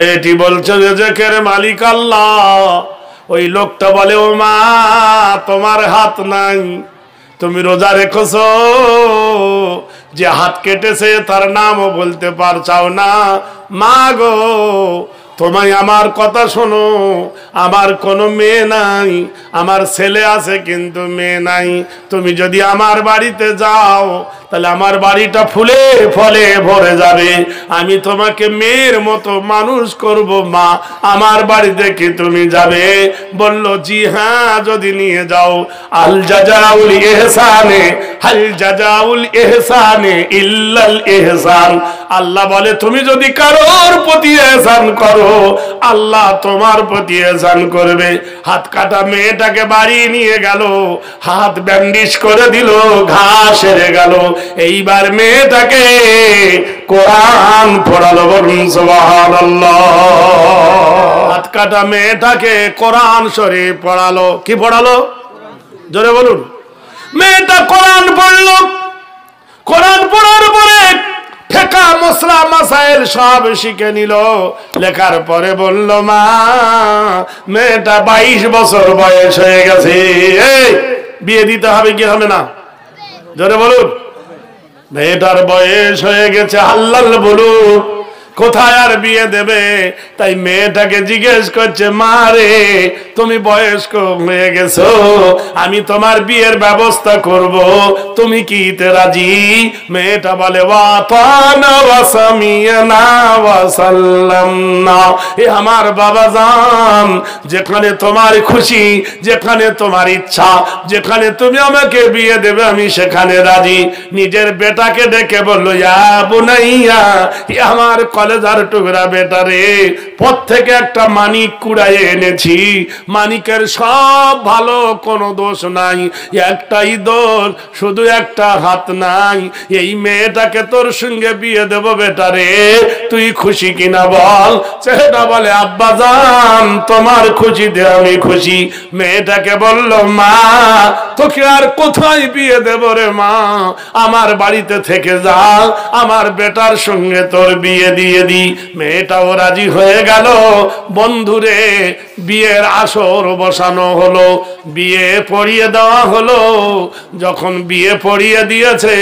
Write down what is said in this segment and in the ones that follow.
এটি বলছে যে জেকের মালিক আল্লাহ। ওই লোকটা বলে, ও মা, তোমার হাত নাই, তুমি রোজা রেখেছো, যে হাত কেটেছে তার নামও বলতে পারছাও না। মা গো, তোমায় আমার কথা শোনো, আমার কোনো মেয়ে নাই, আমার ছেলে আছে কিন্তু মেয়ে নাই। তুমি যদি আমার বাড়িতে যাও তাহলে আমার বাড়িটা ফুলে ফলে ভরে যাবে, আমি তোমাকে মেয়ের মতো মানুষ করব। মা, আমার বাড়িতে কি তুমি যাবে? বলল, জি হ্যাঁ, যদি নিয়ে যাও। আল জাজাউল ইহসানে হাল জাজাউল ইহসানে ইল্লাল ইহসান। আল্লাহ বলে, তুমি যদি কারোর প্রতি ইহসান করো, আল্লাহ তোমার প্রতি ইহসান করবে। হাত কাটা মেয়েটাকে বাড়ি নিয়ে গেল, হাত ব্যান্ডেজ করে দিল, ঘাস সেরে গেল। এইবার মেয়েটাকে কোরআন পড়ালো, বলুন সুবহানাল্লাহ। হাত কাটা মেয়েটাকে কোরআন শরীফ পড়ালো। কি পড়ালো? জোরে বলুন। মেয়েটা কোরআন পড়লো। কোরআন পড়ার পরে ফিকহ মাসলা মাসাইল সব শিখে নিল। লেখার পরে বলল, মা, মেয়েটা 22 বছর বয়স হয়ে গেছে, বিয়ে দিতে হবে কি হবে না? জোরে বলুন। মেয়েটার বয়স হয়ে গেছে, আল্লাহ বলুন, কোথায় আর বিয়ে দেবে? তাই মেয়েটাকে জিজ্ঞেস করছে, মা রে, তুমি বয়স্ক হয়ে গেছো, আমি তোমার বিয়ের ব্যবস্থা করব, তুমি কি তে রাজি? মেয়েটা বলে, ওয়াতানা ওয়াসামিয়ানা ওয়াসাল্লামনা। এ আমার বাবা জান, যেখানে তোমার খুশি, যেখানে তোমার ইচ্ছা, যেখানে তুমি আমাকে বিয়ে দেবে, আমি সেখানে রাজি। নিজের বেটাকে ডেকে বললো, ইয়া বুনাইয়া, আমার কলেজার টুকরা বেটা রে, পথ থেকে একটা মানিক কুড়াইয়ে এনেছি। মানিকের সব ভালো, কোনো দোষ নাই, একটাই দোষ, শুধু একটা হাত নাই। এই মেয়েটাকে তোর সঙ্গে বিয়ে দেব বেটা রে, তুই খুশি কিনা বল? ছেলেটা বলে, আব্বা জান, তোমার খুশিতে আমি খুশি। মেয়েটাকে বলল, মা, তোকে আর কোথায় বিয়ে দেব রে মা, আমার বাড়িতে থেকে যা, আমার বেটার সঙ্গে তোর বিয়ে দিয়ে দি। মেয়েটাও রাজি হয়ে গেল। বন্ধুরে, বিয়ের আসর বসানো হলো, বিয়ে পড়িয়ে দেওয়া হলো। যখন বিয়ে পড়িয়ে দিয়েছে,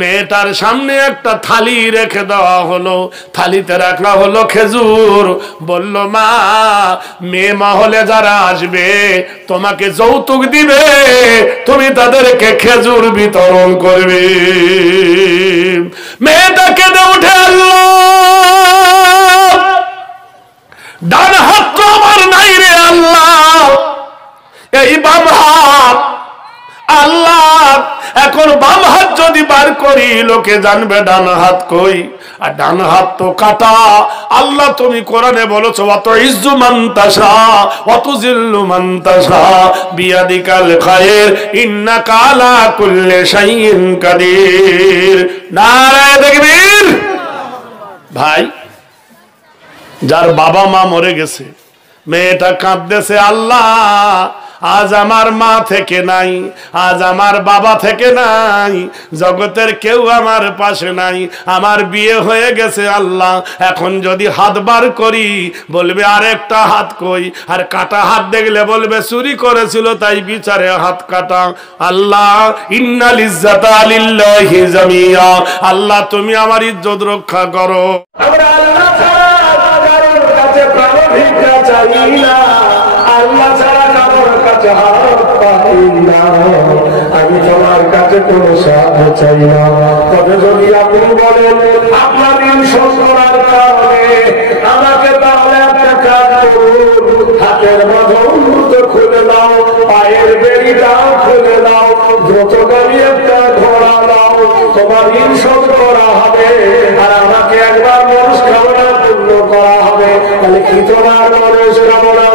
মেয়েটার সামনে একটা থালি রেখে দেওয়া হলো, থালিতে রাখা হলো খেজুর। বলল, মা, মেয়ে মহলে যারা আসবে তোমাকে যৌতুক দিবে, তুমি তাদেরকে খেজুর বিতরণ করবে। মেয়েটা কেঁদে উঠে, আল্লাহ, ডান হাত তো আমার নাই রে আল্লাহ, এই বাম হাত, আল্লাহ, এখন বাম হাত যদি বার করি লোকে জানবে ডান হাত কই, আর ডান হাত তো কাটা। আল্লাহ, তুমি কোরআনে বলেছো, ওয়া তুইজ্জু মান তাশা ওয়া তুযিল্লু মান তাশা বিয়াদিকাল খায়র ইন্নাকা আলা কুল্লি শাইইন কাদির। নারে তাকবীর। ভাই, যার বাবা মা মরে গেছে, মেয়েটা কাঁদতেছে, আল্লাহ, আজ আমার মা থেকে নাই, আজ আমার বাবা থেকে নাই, জগতের কেউ আমার পাশে নাই, আমার বিয়ে হয়ে গেছে আল্লাহ, এখন যদি হাত বার করি বলবে আরেকটা হাত কই, আর কাটা হাত দেখলে বলবে চুরি করেছিল তাই বিচারে হাত কাটা। আল্লাহ, ইন্নাল ইজ্জাতা লিল্লাহি জামিয়া। আল্লাহ, তুমি আমার ইজ্জত রক্ষা করো। আমরা আল্লাহ ছাড়া কারোর কাছে প্রাণ ভিক্ষা চাই না, আল্লাহ ছাড়া কারোর কাছে হাত পাই না, আমি তোমার কাছে কোনো সাহায্য চাই না। তবে যদি আপনি বলেন আপনার ঋণ শোধ করার কারণে আমাকে তাহলে একটা কাজ করুন, হাতের বাঁধন খুলে দাও, পায়ের বেড়িটাও খুলে দাও, দ্রুতগামী একটা ঘোড়া দাও, তোমার ঋণ শোধ করা হবে, আর আমাকে একবার মানুষ কামনা পূর্ণ করা হবে। তাহলে কি তোমার মানুষ কামনা?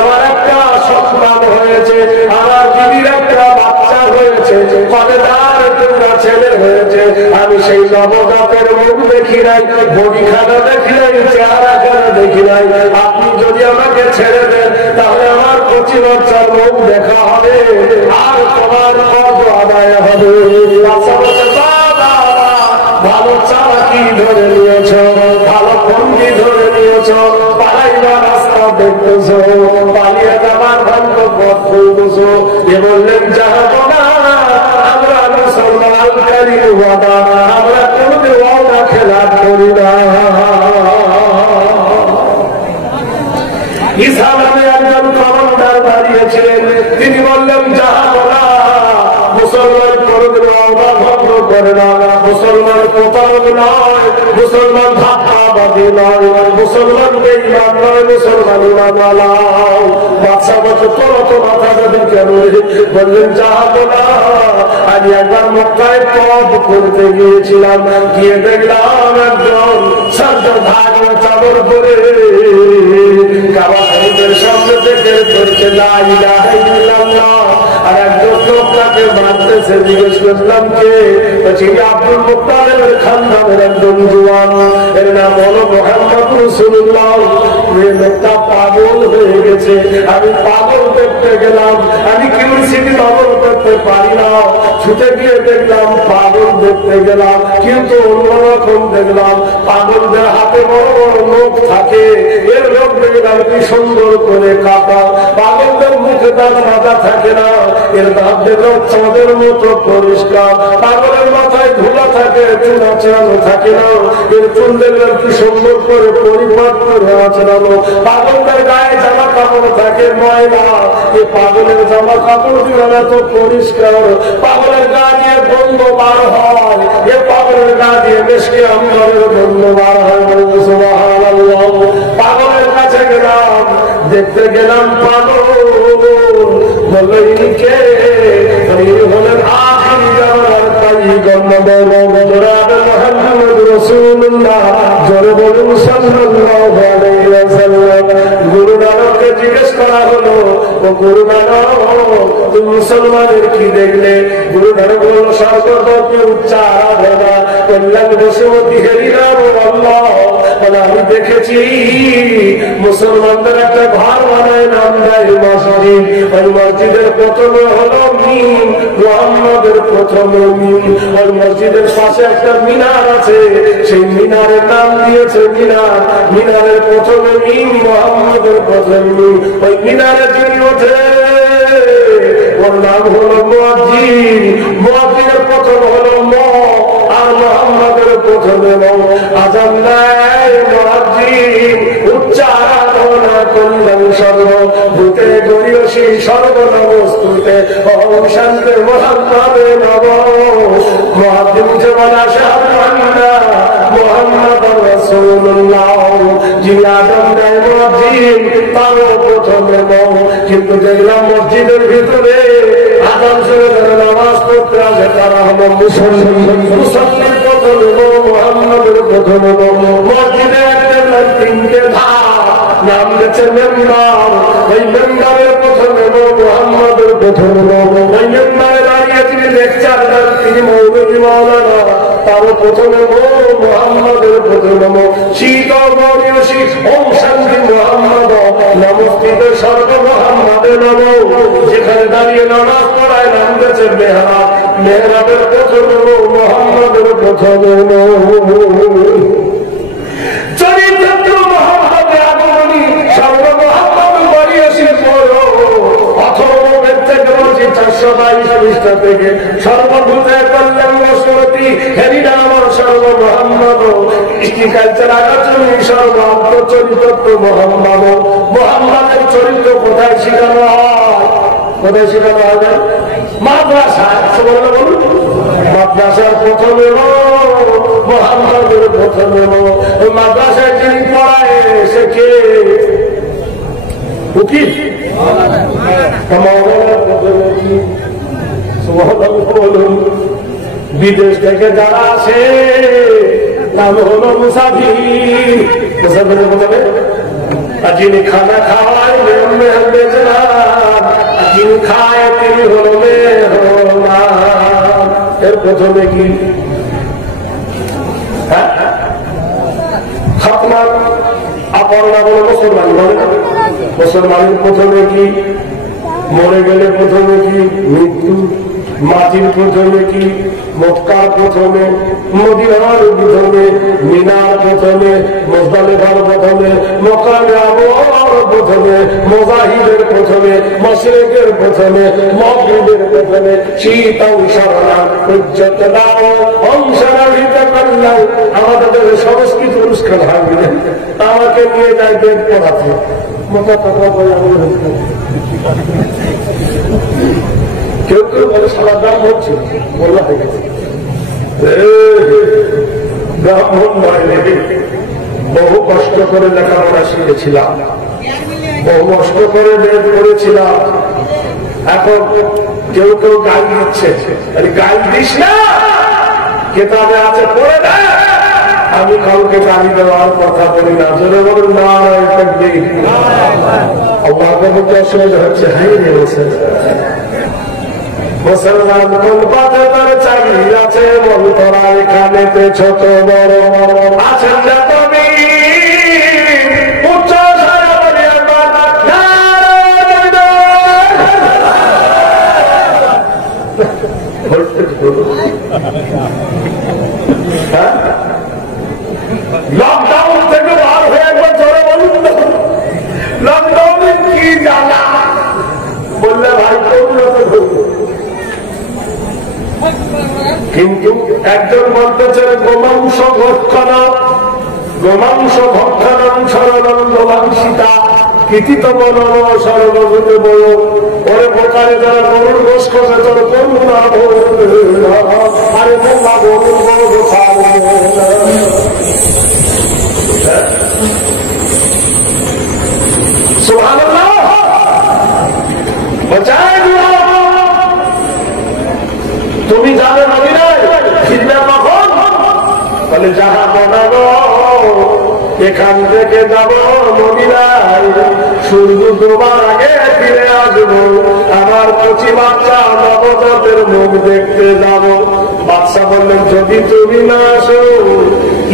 আমার একটা সন্তান হয়েছে, আমার দিদির একটা বাচ্চা হয়েছে, কলেজার টুকরা ছেলে হয়েছে, আমি সেই নবজাতের মুখ দেখি নাই, বডিখানা দেখি নাই, চেহারাখানা দেখি নাই। আপনি যদি আমাকে ছেড়ে দেন তাহলে আমার কচি বাচ্চার মুখ দেখা হবে, আর তোমার পদ আদায় হবে। ভালো চালাকি ধরে নিয়েছ, ভালো ফন্দি ধরে নিয়েছ, পালাইবার রাস্তা দেখতেছ, পালিয়ে যাবার ভাগ্য পথ খুলতেছ। এ বললেন যাবো না, আমরা মুসলমানকারী ওয়াদা, আমরা কোনদিন ওয়াদা খেলাপ করি না। ঈসা নামে একজন কমান্ডার দাঁড়িয়েছিলেন, তিনি বললেন যাবো না, মুসলমান কোনদিন ওয়াদা ভঙ্গ করে না, মুসলমান প্রতারক নয়, মুসলমান ধাপ্পাবাদী নয়, মুসলমান বেঈমান নয়, মুসলমান ইমানওয়ালা। বাদশা বলছে তোর তো মাথা যদি কেন? বললেন যাবো না, আমি একবার মক্কায় তওয়াফ করতে গিয়েছিলাম, গিয়ে দেখলাম একজন সাজদা ধারণ চাদর পরে কাবা শরীফের সামনে থেকে ধরছে লা ইলাহা ইল্লাল্লাহ, আর একজন লোক তাকে মারতেছে। জিজ্ঞেস করলাম কে? বলছি আব্দুল মুত্তালিবের খানদানের একজন জওয়ান, এর নাম হলো মুহাম্মদ রাসূলুল্লাহ। ওই লোকটা পাগল হয়ে গেছে। আমি পাগল দেখতে গেলাম, আমি কিউরিসিটি পাগল করতে পারি না, ছুটে গিয়ে দেখলাম পাগল দেখতে গেলাম, কিন্তু অন্যরকম দেখলাম। পাগলদের হাতে বড় বড় নখ থাকে, এর লোক দেখলাম কি সুন্দর করে কাটা। পাগলদের মুখে দাঁত মাথা থাকে না, এর দাঁত দেখলাম চাঁদের মতো পরিষ্কার। পাগলের মাথায় ধুলা থাকে, চুনা চেয়ানো থাকে না, এর চুল দেখলাম কি সুন্দর করে পরিপাক করে আচরানো। পাগলদের গায়ে জামা কাপড় থাকে ময়লা, এ পাগলের জামা কাপড় দিলাম এত পরিষ্কার। পাগলের গা দিয়ে বন্ধ বার হয়, এ পাগলের গা দিয়ে বেশকে আমলের বন্ধ বার হয়। সুবহানাল্লাহ। পাগলের কাছে গেলাম, দেখতে গেলাম পাগল, বললো ইনি কে? ইনি হলেন আখিরি জামানার পয়গম্বর জনাব মুহাম্মদ রাসূলুল্লাহ। জোরে বলুন সাল্লাল্লাহু আলাইহি ওয়াসাল্লাম। গুরু নানককে জিজ্ঞেস করা হলো, ও গুরু নানক তুমি মুসলমানের কি দেখলে? গুরু নানক বলল সর্বদকে উচ্চ আরাধনা, কল্যাণ বসুমতী হেরিরাম আল্লাহ। আমি দেখেছি মুসলমানদের একটা ঘর বানায়, নাম দেয় মসজিদ। ওই মসজিদের প্রথমে হলো মিম, মুহাম্মদের প্রথমে মিম। ওই মসজিদের পাশে একটা মিনার আছে, সেই মিনারের নাম দিয়েছে মিনার। মিনারের প্রথমে মিম, মুহাম্মদের প্রথমে মিম। ওই মিনারে যিনি ওঠে ওর নাম হলো মুয়াজ্জিন। মুয়াজ্জিনের প্রথম হলো ম, আর মুহাম্মদের প্রথমে ম। আযান দেয় মুয়াজ্জিন, উচ্চারণা কল্যাণ সর্বভূতে গরিয়সী সর্বনমস্তুতে, ওম শান্তি মুহাম্মাদে নম। মুয়াজ্জিন উঠে বলে আশহাদু আন্না মুহাম্মাদুর রাসূলুল্লাহ। যিনি আযান দেয় মুয়াজ্জিন, তারও প্রথমে ম। কিন্তু দেখলাম মসজিদের ভিতরে আযান শুনে যারা নামাজ পড়তে আসে তারা হলো মুসল্লি। মুসল্লির প্রথমে ম, মুহাম্মাদের প্রথমে ম। মসজিদে একটা তিনটে ধাপ, নাম দিয়েছে মেম্বার। ওই মেম্বারের প্রথমে ম, মুহাম্মাদের প্রথমে ম। ওই মেম্বারে দাঁড়িয়ে তিনি লেকচার দেন, তিনি মৌলভী মাওলানা, তারও প্রথমে ম, মুহাম্মাদের প্রথমে ম। শীতল গরিয়সী ওম শান্তি মুহাম্মাদ নমস্কৃত সর্ব মুহাম্মাদে নম। যেখানে দাঁড়িয়ে নামাজ পড়ায় নাম দিয়েছে মেহরাব। মেহরাবের প্রথমে ম, মুহাম্মাদের প্রথমে ম। চরিত্র মুহাম্মাদে আগমনী সর্ব মুহাম্মাদ গরিয়সী পড়ো। অথর্ববেদ থেকে বলছি 422 পৃষ্ঠা থেকে। সর্বভূতে কল্যাণ বসুমতী হেরিরাম সর্ব মুহাম্মাদ। কালচার আগাচরী সর্ব আত্মচরিত্র মুহাম্মাদ। মুহাম্মাদের চরিত্র কোথায় শেখানো হয়? কোথায় শেখানো হবে? মাদ্রাসায়। বলুন মাদ্রাসার প্রথমে মুহাম্মাদের প্রথমে। ওই মাদ্রাসায় যিনি পড়ায় সে কে? উকিল। বিদেশ থেকে যারা আসে নাম হলো মুসাফির। মুসাফিরের প্রথমে যিনি খানা খাওয়ায় মেহমান, যিনি খায় তিনি হলো মেহমান। এর প্রথমে কি? খাতমান। আপনারা বলো মুসলমান, মুসলমানের প্রথমে কি? মরে গেলে প্রথমে কি? মৃত্যু। মাটির প্রথমে কি, মক্কার প্রথমে, মদিনার প্রথমে, মিনার প্রথমে, মুজদালিফার প্রথমে, মক্কার আবহাওয়ার প্রথমে, মুজাহিদের প্রথমে, মাশরিকের প্রথমে, মাগরিবের প্রথমে, শীতল শরণা উজ্জ্বল দাও অংশনালিত করলাম। আমাদের সংস্কৃত অনুষ্ঠান হবে না, আমাকে নিয়ে যায় বেদ পড়াতে, মোটা কথা বলে কেউ কেউ বলে সারা ব্রাহ্মণ ছিল, বলা হয়ে গেছে ব্রাহ্মণ নয় রে, বহু কষ্ট করে লেখাপড়া শিখেছিলাম, বহু কষ্ট করে বেদ করেছিলাম। এখন কেউ কেউ গাল দিচ্ছে, গাল দিস না, কেতাবে আছে পড়ে না। আমি কাউকে গালি দেওয়ার কথা বলি না, জোরে বলুন না, আল্লাহকে বলতে অসুবিধা হচ্ছে। হ্যাঁ মুসলমান কোন পথে তার চাকরি আছে, বল তোরা এখানেতে ছোট বড় আছেন না তুমি উচ্চ লকডাউন থেকে বার হয়ে একবার জোরে বলুন না, লকডাউনে কি জানা বললে ভাই কিন্তু একজন বলতেছেন গোমাংস ভক্ষণা, গোমাংস ভক্ষণম সরলঙ্গিতা কৃতিতম নম সর্বভূতে বড়। ওরে প্রকারে যারা গরুর গোস করে তোর করুণা আরে বোমা গরুর বড় সুবহানাল্লাহ। তুমি যাবে মদিনায়, ফিরবে কখন? বলে যাহা বানাবো এখান থেকে যাব মদিনায়, সূর্য ডোবার আগে ফিরে আসবো, আমার কচি বাচ্চা নবজাতের মুখ দেখতে যাব। বাচ্চা বললেন যদি তুমি না আসো,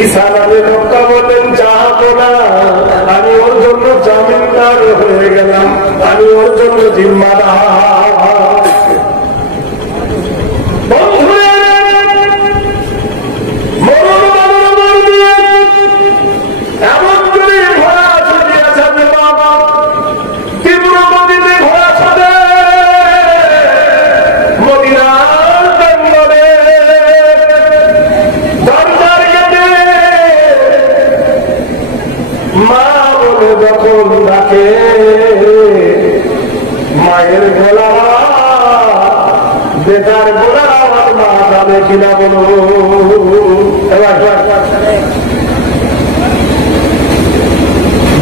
ঈসার আলী মক্কা বললেন যাবো না, আমি ওর জন্য জামিনদার হয়ে গেলাম, আমি ওর জন্য জিম্মাদার। এমন করে ঘোড়া ছড়িয়েছে বাবা, তীব্র গতিতে ঘোড়া ছড়ে মদিনার প্রাঙ্গণে, দরজার গেটে মা বলে যখন ডাকে, মায়ের গলা বেটার গলা আমার মা যাবে কিনা বলো।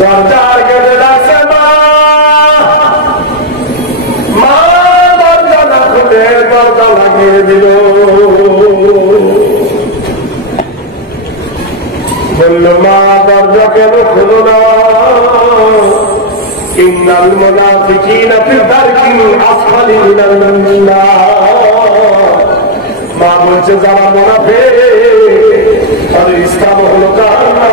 দরজার গেটে ডাকছে মা, মা দরজা না খুলে দরজা লাগিয়ে দিল, বলল মা দরজা কেন খুলো না, ইন্নাল মুনাফিকিনা ফি দারকিল আসফালি মিনাল নার। মা বলছে যারা মুনাফিক তাদের ইসলাম হলো কান্না,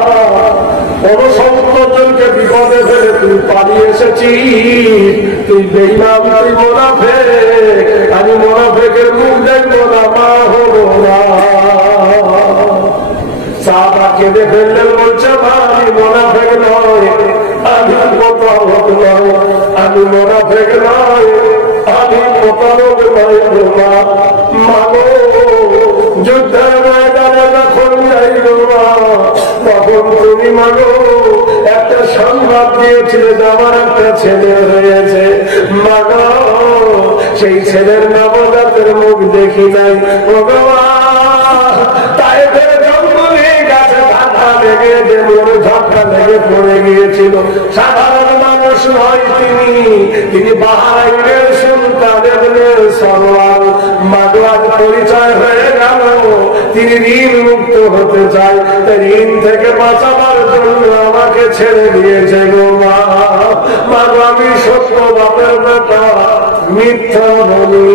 69 জনকে বিপদে ফেলে তুই পালিয়ে এসেছিস, তুই বেঈমান, তুই মুনাফিক, আমি মুনাফিকের মুখ দেখবো না, মা হবো না। সাহাবা কেঁদে ফেললেন, বলছে মা আমি মুনাফিক নয়, আমি প্রতারক নয়, আমি মুনাফিক নয়, আমি প্রতারক নয় মা। মাগো যুদ্ধের ময়দানে যখন যাইল মা, তখন তুমি মাগো একটা সংবাদ দিয়েছিলে যে আমার একটা ছেলে হয়েছে, মাগো সেই ছেলের নবজাতের মুখ দেখি নাই, ভগবান তাই জঙ্গলে গাছে ধাক্কা লেগে যে মনে ধাক্কা লেগে পড়ে গিয়েছিল, সাধারণ মানুষ নয় তিনি বাহরাইনের সুলতান ইবনে সারওয়ার। মাগো আজ পরিচয় হয়ে গেল তিনি ঋণ মুক্ত হতে চায়, ঋণ থেকে বাঁচাবার জন্য আমাকে ছেড়ে দিয়েছে গো মা। মাগো আমি সত্য বাপের বেটা, মিথ্যা বলি